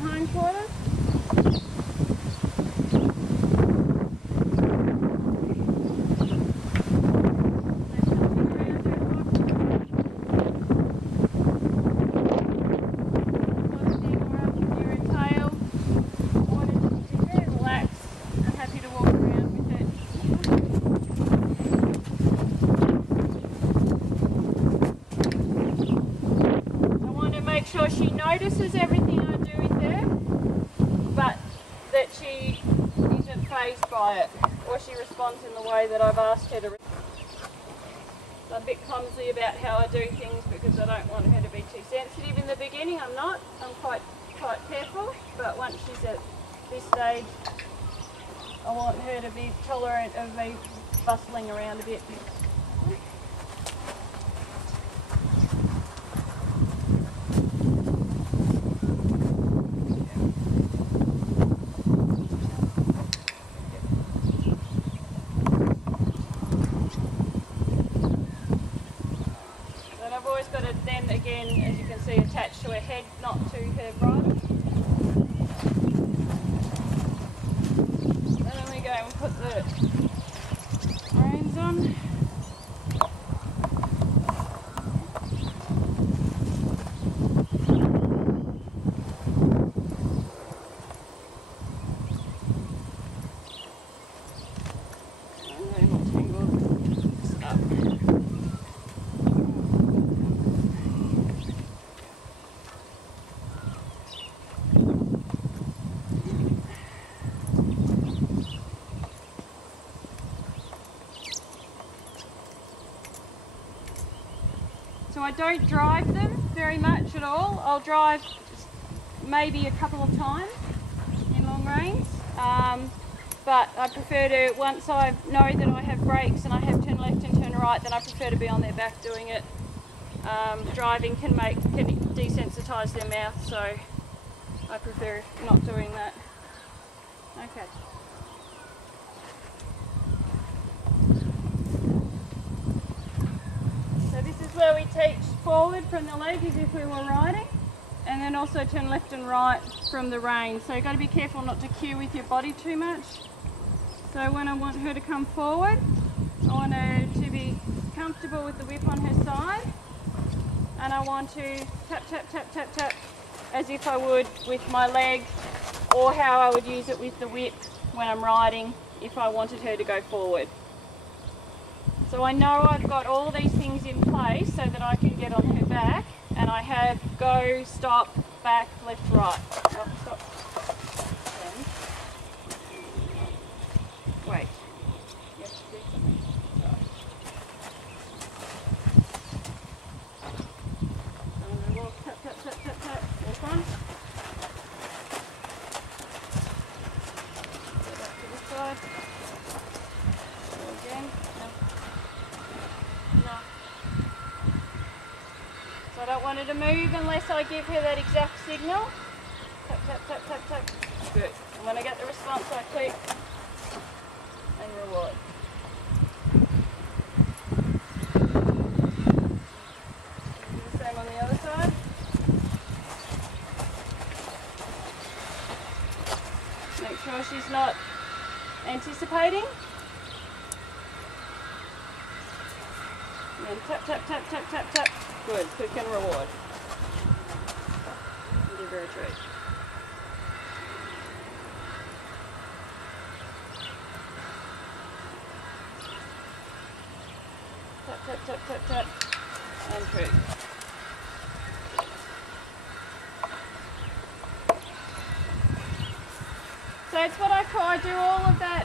the hindquarters. She notices everything I do with her, but that she isn't fazed by it, or she responds in the way that I've asked her to. I'm a bit clumsy about how I do things because I don't want her to be too sensitive in the beginning. I'm not. I'm quite careful, but once she's at this stage, I want her to be tolerant of me bustling around a bit. Again, as you can see, attached to her head, not to her bridle. And then we go and put the reins on. And then we'll tangle this up. So I don't drive them very much at all. I'll drive maybe a couple of times in long reins, but I prefer to, once I know that I have brakes and I have turn left and turn right, then I prefer to be on their back doing it. Driving can desensitise their mouth, so I prefer not doing that. Okay. Where we teach forward from the leg as if we were riding, and then also turn left and right from the rein. So you've got to be careful not to cue with your body too much. So when I want her to come forward, I want her to be comfortable with the whip on her side, and I want to tap, tap, tap, tap, tap, as if I would with my leg, or how I would use it with the whip when I'm riding if I wanted her to go forward. So I know I've got all these things in place so that I can get on her back, and I have go, stop, back, left, right. Oh, stop. Wait. You have to do something. Sorry. So I'm going to walk, tap, tap, tap, tap, tap, walk on. Go back to this side. Go again. No. So I don't want her to move unless I give her that exact signal. Tap, tap, tap, tap, tap. Good. And when I get the response, I click and reward. Do the same on the other side. Make sure she's not anticipating. And tap, tap, tap, tap, tap, tap. Good, click and reward. And give her a treat. Tap, tap, tap, tap, tap. And treat. So it's what I do all of that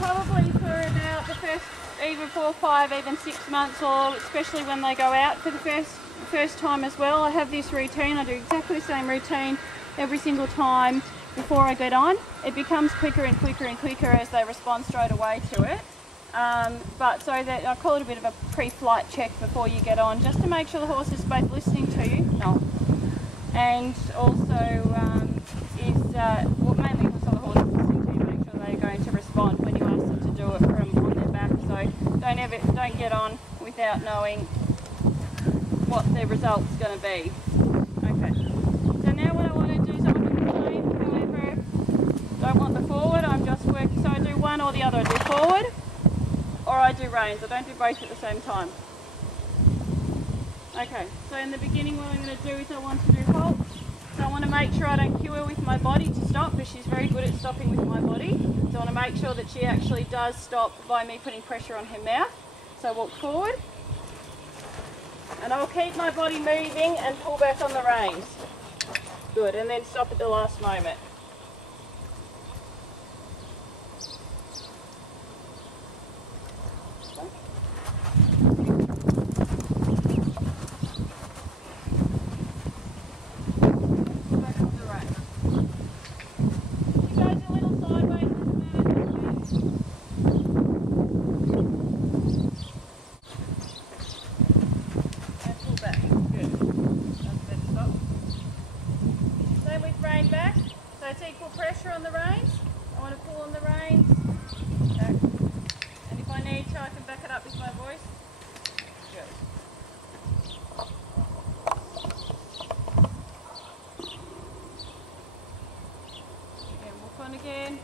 probably for about the first even 4, 5, even 6 months, or especially when they go out for the first time as well. I have this routine. I do exactly the same routine every single time before I get on. It becomes quicker and quicker and quicker as they respond straight away to it. But so that I call it a bit of a pre-flight check before you get on, just to make sure the horse is both listening to you, and also mainly also the horse is listening to you, make sure they're going to respond when you ask them to do it from on their back. So don't get on without knowing what the result's going to be. Okay. So now what I want to do reins. I don't do both at the same time. Okay, so in the beginning what I'm going to do is I want to do halt. So I want to make sure I don't cue her with my body to stop, because she's very good at stopping with my body. So I want to make sure that she actually does stop by me putting pressure on her mouth. So walk forward. And I'll keep my body moving and pull back on the reins. Good, and then stop at the last moment. Pressure on the reins. I want to pull on the reins. Back. And if I need to, I can back it up with my voice. Good. Again, walk on again.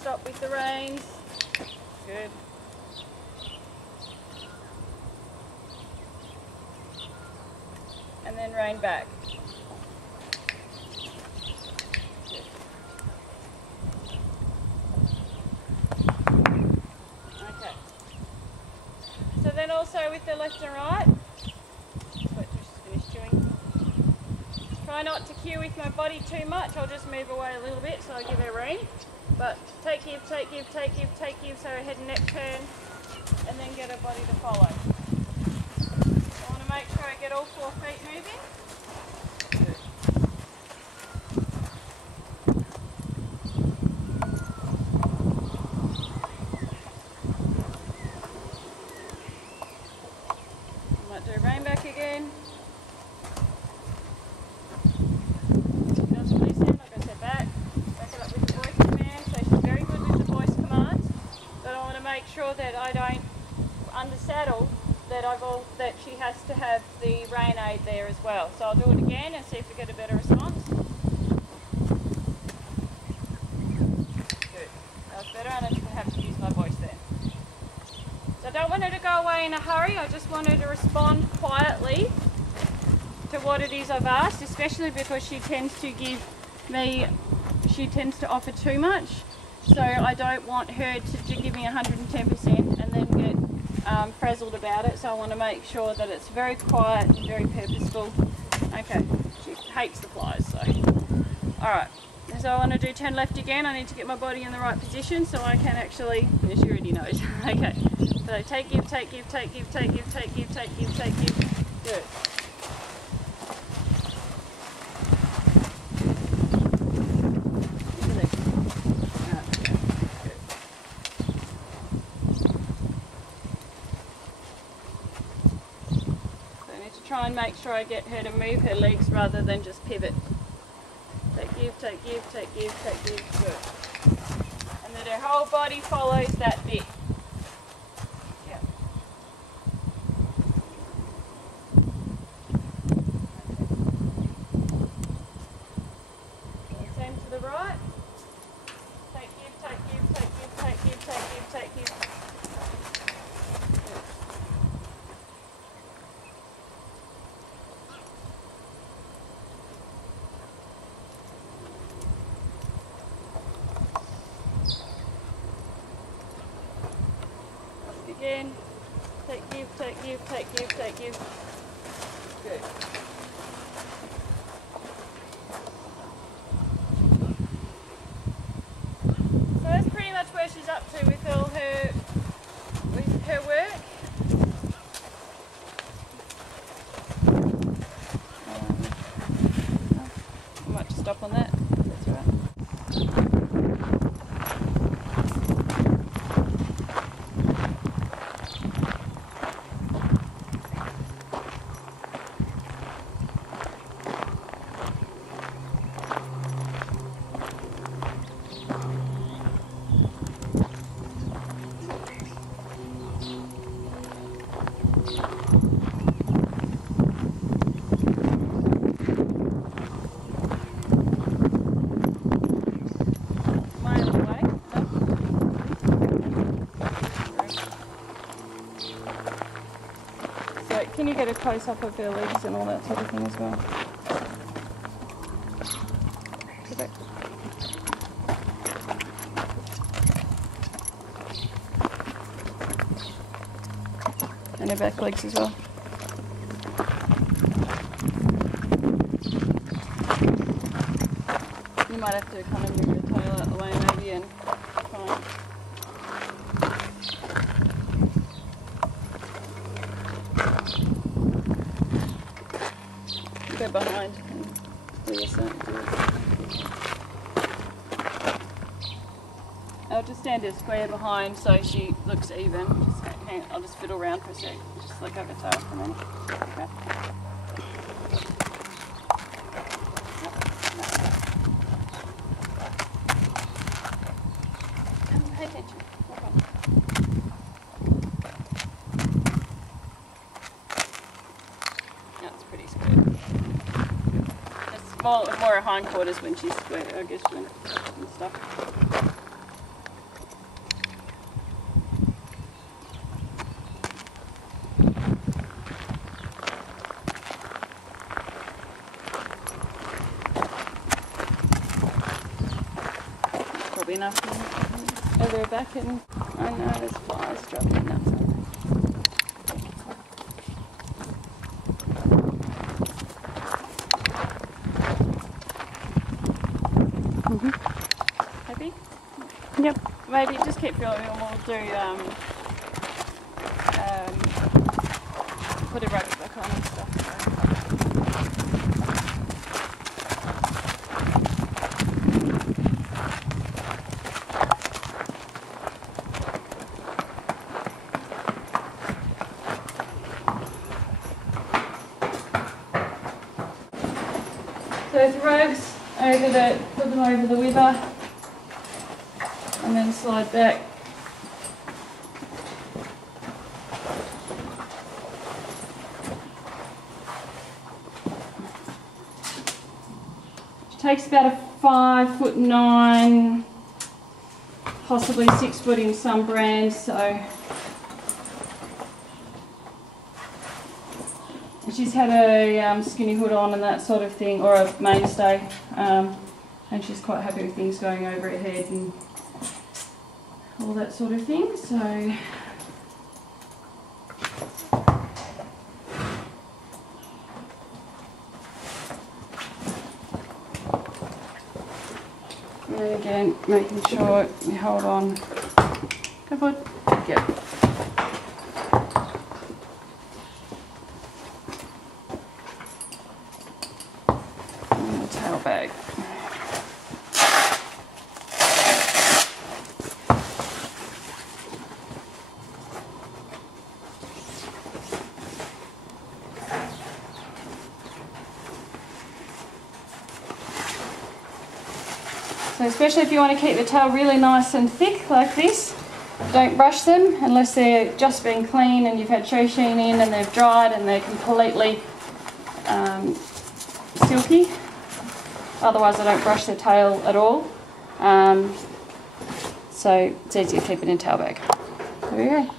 Stop with the reins. Good. And then rein back. Also with the left and right, wait till she's finished chewing. Try not to cue with my body too much, I'll just move away a little bit so I give her room. But take give, take give, take give, take give, so her head and neck turn, and then get her body to follow. I want to make sure I get all 4 feet moving. Good. Do rein back again. Just listen, like I said, back it up with the voice command. So she's very good with the voice commands, but I want to make sure that I don't under saddle, that she has to have the rein aid there as well. So I'll do it again and see if we get a better response. Good. That's better, and I didn't have to use my voice there. So I don't want her to go away in a hurry, I just want her to respond quietly to what it is I've asked, especially because she tends to offer too much. So I don't want her to give me 110% and then get frazzled about it. So I want to make sure that it's very quiet and very purposeful. Okay, she hates the flies, so. Alright, so I want to do 10 left again. I need to get my body in the right position so I can actually, yeah, she already knows. Okay. So take give, take give, take give, take give, take give, take give, take give. Good. So I need to try and make sure I get her to move her legs rather than just pivot. Take give, take give, take give, take give. Good. And then her whole body follows that bit. Right. Take give, take give, take give, take give, take give, take give. Again. Take give, take give, take give, take give. Good. Where she's up to with all her work. I might just stop on that. That's all right. a close-up of her legs and all that sort of thing as well. Perfect. And her back legs as well. You might have to kind of move your tail out the way maybe and try and go behind and do your same. I'll just stand her square behind so she looks even. I'll just fiddle around for a sec. Just let go of her tail for a minute. Okay. Pay attention. That's pretty square. It's more her hindquarters when she's square, I guess, and stuff. Probably enough over her back, and I know there's flies dropping nuts on her. Happy? Yep. Maybe just keep feeling and we'll do put her ropes back on and stuff. So ropes over put them over the wither and then slide back. It takes about a 5'9", possibly 6 foot in some brands, so she's had a skinny hood on and that sort of thing, or a mainstay, and she's quite happy with things going over her head and all that sort of thing. So and then again, making sure you hold on. Go forward. Yep. Tail bag. So especially if you want to keep the tail really nice and thick like this, don't brush them unless they're just been clean and you've had show sheen in and they've dried and they're completely silky. Otherwise I don't brush their tail at all. So it's easy to keep it in a tail bag. There we go.